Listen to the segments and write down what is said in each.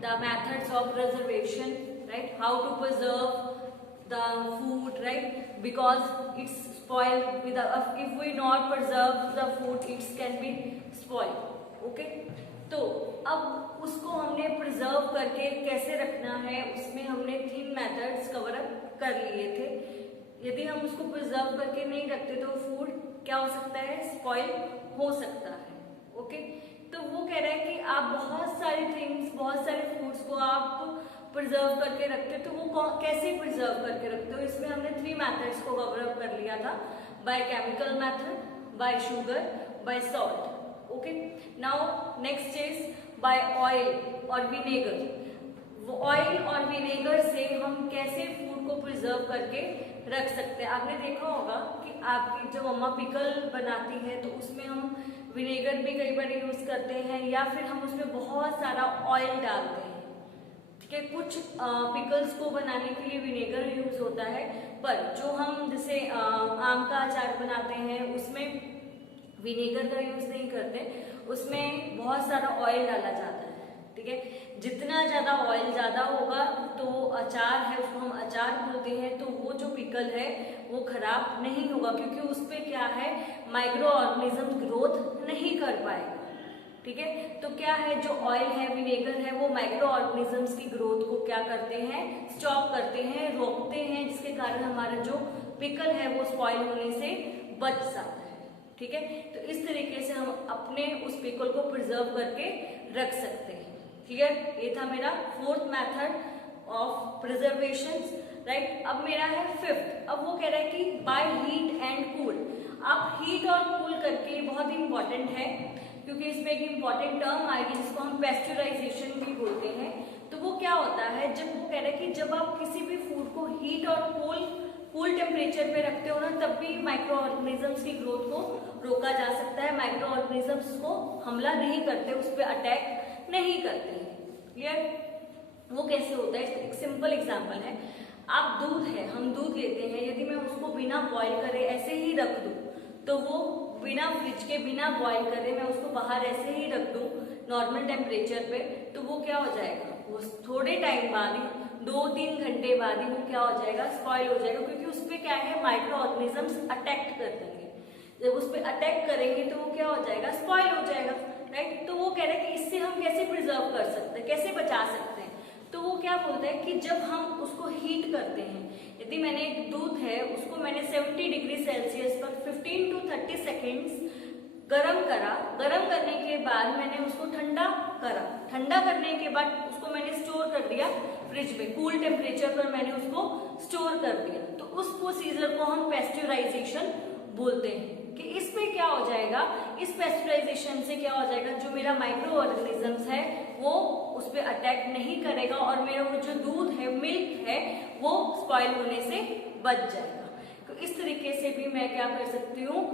the methods of preservation, right? How to preserve the food, right? Because it's spoiled without, if we not preserve the food, it can be spoiled. Okay, तो अब उसको हमने preserve करके कैसे रखना है, उसमें हमने 3 मेथड्स कवर अप कर लिए थे. यदि हम उसको प्रिजर्व करके नहीं रखते तो फूड क्या हो सकता है, स्पॉइल हो सकता है. ओके, तो वो कह रहा है कि आप बहुत सारी थिंग्स, बहुत सारे फूड्स को आप प्रिजर्व करके रखते हो, तो वो कैसे प्रिजर्व करके रखते हो. इसमें हमने 3 मेथड्स को कवर अप कर लिया था, by chemical method, by sugar, by salt. Okay, now next is by oil और विनेगर. ऑयल और विनेगर से हम कैसे फूड को प्रिजर्व करके रख सकते हैं. आपने देखा होगा कि आपकी जो मम्मा पिकल बनाती है तो उसमें हम विनेगर भी कई बार यूज करते हैं, या फिर हम उसमें बहुत सारा ऑयल डालते हैं. ठीक है, कुछ पिकल्स को बनाने के लिए विनेगर यूज होता है, पर जो हम जैसे आम का अचार बनाते हैं उसमें विनेगर का यूज नहीं करते, उसमें बहुत सारा ऑयल डाला जाता है. ठीक है, जितना ज्यादा ऑयल ज्यादा होगा तो अचार है, उसको हम अचार बोलते हैं, तो वो जो पिकल है वो खराब नहीं होगा, क्योंकि उस पे क्या है, माइक्रो ऑर्गेनिज्म ग्रोथ नहीं कर पाएगा. ठीक है, तो क्या है, जो ऑयल है, विनेगर है, वो माइक्रो ऑर्गेनिजम्स की ग्रोथ को क्या करते हैं, स्टॉप करते हैं, रोकते हैं, जिसके कारण हमारा जो पिकल है वो स्पॉइल होने से बच जाता है. ठीक है, तो इस तरीके से हम अपने उस पिकल को प्रिजर्व करके रख सकते हैं. क्लियर, ये था मेरा 4th method of preservation. Right, अब मेरा है 5th. अब वो कह रहा है कि बाय हीट एंड कूल. आप हीट और कूल करके, बहुत ही इंपॉर्टेंट है, क्योंकि इसमें एक इंपॉर्टेंट टर्म आएगी जिसको हम पेस्चुराइजेशन भी बोलते हैं. तो वो क्या होता है, जब वो कह रहा है कि जब आप किसी भी फूड को हीट और कूल टेम्परेचर पे रखते हो ना, तब भी माइक्रो ऑर्गेनिजम्स की ग्रोथ को रोका जा सकता है. माइक्रो ऑर्गेनिजम्स को हमला नहीं करते, उस पर अटैक नहीं करते. क्लियर, वो कैसे होता है, एक सिंपल एग्जांपल है. आप दूध है, हम दूध लेते हैं, यदि मैं उसको बिना बॉईल करे ऐसे ही रख दूं, तो वो बिना फ्रिज के, बिना बॉईल करे मैं उसको बाहर ऐसे ही रख दूं नॉर्मल टेम्परेचर पे, तो वो क्या हो जाएगा, वो थोड़े टाइम बाद ही, 2-3 घंटे बाद ही वो क्या हो जाएगा, स्पॉइल हो जाएगा, क्योंकि उस पर क्या है, माइक्रो ऑर्गेनिजम्स अटैक कर देंगे. जब उस पर अटैक करेंगे तो वो क्या हो जाएगा, स्पॉइल हो जाएगा. राइट, तो वो कह रहे हैं कि इससे हम कैसे प्रिजर्व कर सकते हैं, कैसे बचा सकते हैं. तो वो क्या बोलते हैं कि जब हम उसको हीट करते हैं, यदि मैंने एक दूध है उसको मैंने 70 डिग्री सेल्सियस पर 15 to 30 सेकेंड्स गरम करा. गरम करने के बाद मैंने उसको ठंडा करा. ठंडा करने के बाद उसको मैंने स्टोर कर दिया फ्रिज में, कूल टेम्परेचर पर मैंने उसको स्टोर कर दिया. तो उस प्रोसीजर को हम पेस्चुराइजेशन बोलते हैं. कि इसमें क्या हो जाएगा, इस पेस्चुराइजेशन से क्या हो जाएगा, जो मेरा माइक्रो ऑर्गेनिजम्स है वो उस पर अटैक नहीं करेगा, और मेरा वो जो दूध है, मिल्क है, वो स्पॉइल होने से बच जाएगा. तो इस तरीके से भी मैं क्या कर सकती हूँ,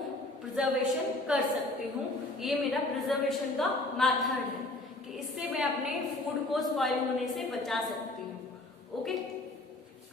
प्रिजर्वेशन कर सकती हूँ. ये मेरा प्रिजर्वेशन का मेथड है कि इससे मैं अपने फूड को स्पॉइल होने से बचा सकती हूँ. ओके,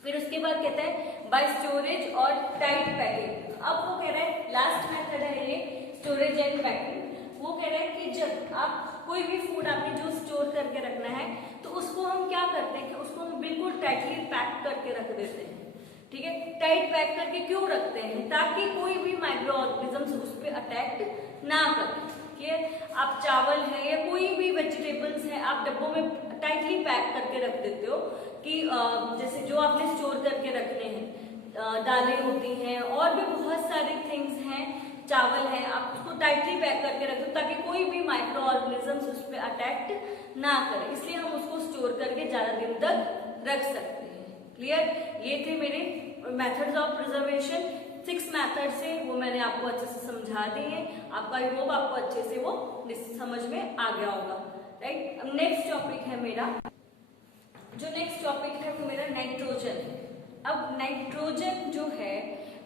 फिर उसके बाद कहता है बाय स्टोरेज और टाइट पैकिंग. अब वो कह रहा है, लास्ट मेथड है ये, स्टोरेज एंड पैकिंग. वो कह रहा है कि जब आप कोई भी फूड आपने जो स्टोर करके रखना है, तो उसको हम क्या करते हैं कि उसको हम बिल्कुल टाइटली पैक करके रख देते हैं. ठीक है, टाइट पैक करके क्यों रखते हैं, ताकि कोई भी माइक्रो ऑर्गेनिजम्स उस पर अटैक ना करें. ठीक, आप चावल है या कोई भी वेजिटेबल्स है, आप डब्बों में टाइटली पैक करके रख देते हो, कि जैसे जो आपने स्टोर करके रखने हैं, दालें होती हैं और भी बहुत सारी थिंग्स हैं, चावल है, आप उसको टाइटली पैक करके रख दो ताकि कोई भी माइक्रो ऑर्गेनिजम्स उस पर अटैक ना करे. इसलिए हम उसको स्टोर करके ज्यादा दिन तक रख सकते हैं. क्लियर, ये थे मेरे मेथड्स ऑफ प्रिजर्वेशन. 6 मेथड से वो मैंने आपको अच्छे से समझा दी है. आपका आई होप आपको अच्छे से वो समझ में आ गया होगा. राइट, अब नेक्स्ट टॉपिक है मेरा, जो नेक्स्ट टॉपिक है वो मेरा नाइट्रोजन है. अब नाइट्रोजन जो है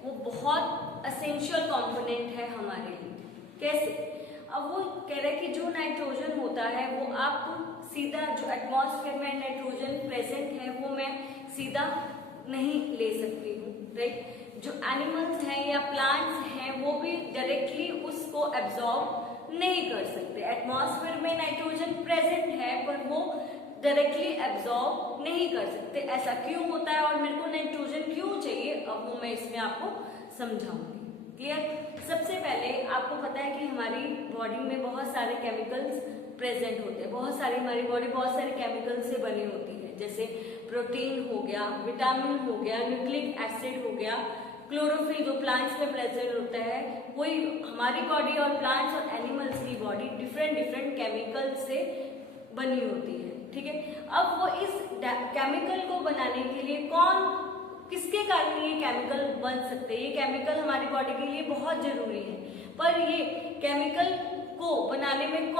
वो बहुत एसेंशियल कंपोनेंट है हमारे लिए. कैसे, अब वो कह रहे हैं कि जो नाइट्रोजन होता है वो आप सीधा, जो एटमॉस्फेयर में नाइट्रोजन प्रेजेंट है वो मैं सीधा नहीं ले सकती हूँ. राइट, जो एनिमल्स हैं या प्लांट्स हैं वो भी डायरेक्टली उसको एब्जॉर्ब नहीं कर सकते. एटमॉस्फेयर में नाइट्रोजन प्रेजेंट है पर वो डायरेक्टली एब्जॉर्ब नहीं कर सकते। ऐसा क्यों होता है और मेरे को नाइट्रोजन क्यों चाहिए, अब वो मैं इसमें आपको समझाऊंगी। क्लियर। सबसे पहले आपको पता है कि हमारी बॉडी में बहुत सारे केमिकल्स प्रेजेंट होते हैं, बहुत सारी हमारी बॉडी बहुत सारे केमिकल से बनी होती है, जैसे प्रोटीन हो गया, विटामिन हो गया, न्यूक्लिक एसिड हो गया, क्लोरोफिल जो प्लांट्स में प्रेजेंट होता है, वही हमारी बॉडी और प्लांट्स और एनिमल्स की बॉडी डिफरेंट डिफरेंट केमिकल से बनी होती है। ठीक है। अब वो इस केमिकल को बनाने के लिए किसके कारण ये केमिकल बन सकते हैं, ये केमिकल हमारी बॉडी के लिए बहुत जरूरी है, पर ये केमिकल को बनाने में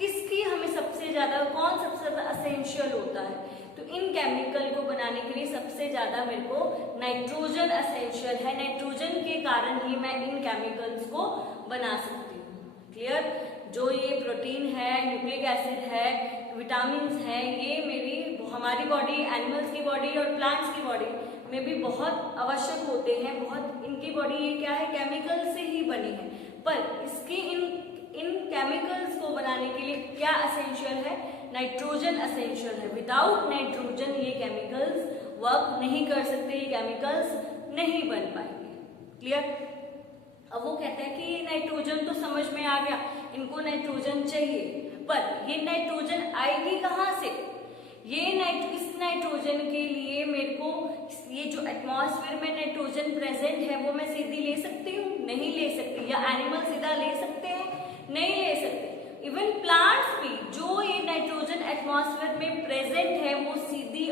किसकी हमें सबसे ज्यादा असेंशियल होता है, तो इन केमिकल को बनाने के लिए सबसे ज्यादा मेरे को नाइट्रोजन असेंशियल है। नाइट्रोजन के कारण ही मैं इन केमिकल्स को बना सकती हूँ। क्लियर। जो ये प्रोटीन है, न्यूक्लिक एसिड है, विटामिन है, ये हमारी बॉडी, एनिमल्स की बॉडी और प्लांट्स की बॉडी में भी बहुत आवश्यक होते हैं। बहुत इनकी बॉडी ये क्या है, केमिकल से ही बनी है, पर इसकी इन केमिकल्स को बनाने के लिए क्या असेंशियल है, नाइट्रोजन असेंशियल है। विदाउट नाइट्रोजन ये केमिकल्स वर्क नहीं कर सकते, ये केमिकल्स नहीं बन पाएंगे। क्लियर। अब वो कहते हैं कि ये नाइट्रोजन तो समझ में आ गया, इनको नाइट्रोजन चाहिए, पर ये नाइट्रोजन आएगी कहाँ से, इस नाइट्रोजन के लिए मेरे को ये जो एटमॉस्फेयर में नाइट्रोजन प्रेजेंट है वो मैं सीधी ले सकती हूँ, नहीं ले सकती। या एनिमल सीधा ले सकते हैं, नहीं ले सकते। इवन प्लांट्स भी, जो ये नाइट्रोजन एटमॉस्फेयर में प्रेजेंट है वो सीधी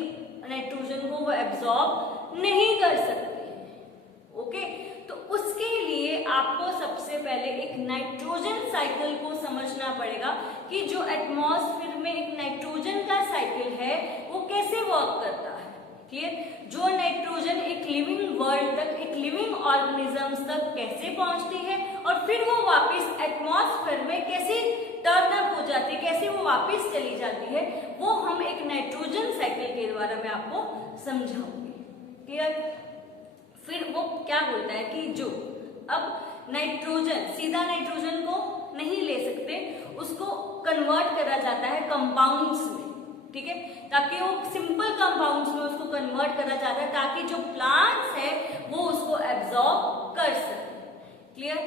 नाइट्रोजन को वो एब्जॉर्ब नहीं कर सकते। ओके। तो उसके लिए आपको सबसे पहले एक नाइट्रोजन साइकिल को समझना पड़ेगा कि जो एटमॉस्फेयर में एक नाइट्रोजन का साइकिल है वो कैसे वर्क करता है। क्लियर। जो नाइट्रोजन एक लिविंग वर्ल्ड तक, एक लिविंग ऑर्गेनिजम्स तक कैसे पहुंचती है और फिर वो वापस एटमॉस्फेयर में कैसे टर्न अप हो जाती है, कैसे वो वापस चली जाती है, वो हम एक नाइट्रोजन साइकिल के द्वारा मैं आपको समझाऊंगी। क्लियर। फिर वो क्या बोलता है कि जो अब नाइट्रोजन, सीधा नाइट्रोजन को नहीं ले सकते, उसको कन्वर्ट करा जाता है कंपाउंड्स में। ठीक है। ताकि वो सिंपल कंपाउंड्स में उसको कन्वर्ट करा जाता है ताकि जो प्लांट्स है वो उसको एब्जॉर्ब कर सके। क्लियर।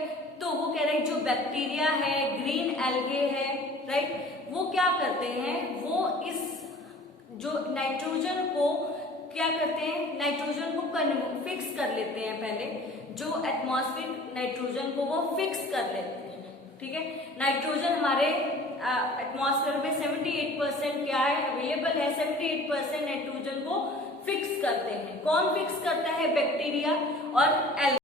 तो वो कह रहे हैं जो बैक्टीरिया है, ग्रीन एल्गे है, राइट, वो क्या करते हैं, वो इस जो नाइट्रोजन को क्या करते हैं, नाइट्रोजन को फिक्स कर लेते हैं। पहले जो एटमॉस्फेयर नाइट्रोजन को वो फिक्स कर लेते हैं। ठीक है। नाइट्रोजन हमारे एटमॉस्फेयर में 78% क्या है, अवेलेबल है। 78% नाइट्रोजन को फिक्स करते हैं। कौन फिक्स करता है, बैक्टीरिया और एल्गे।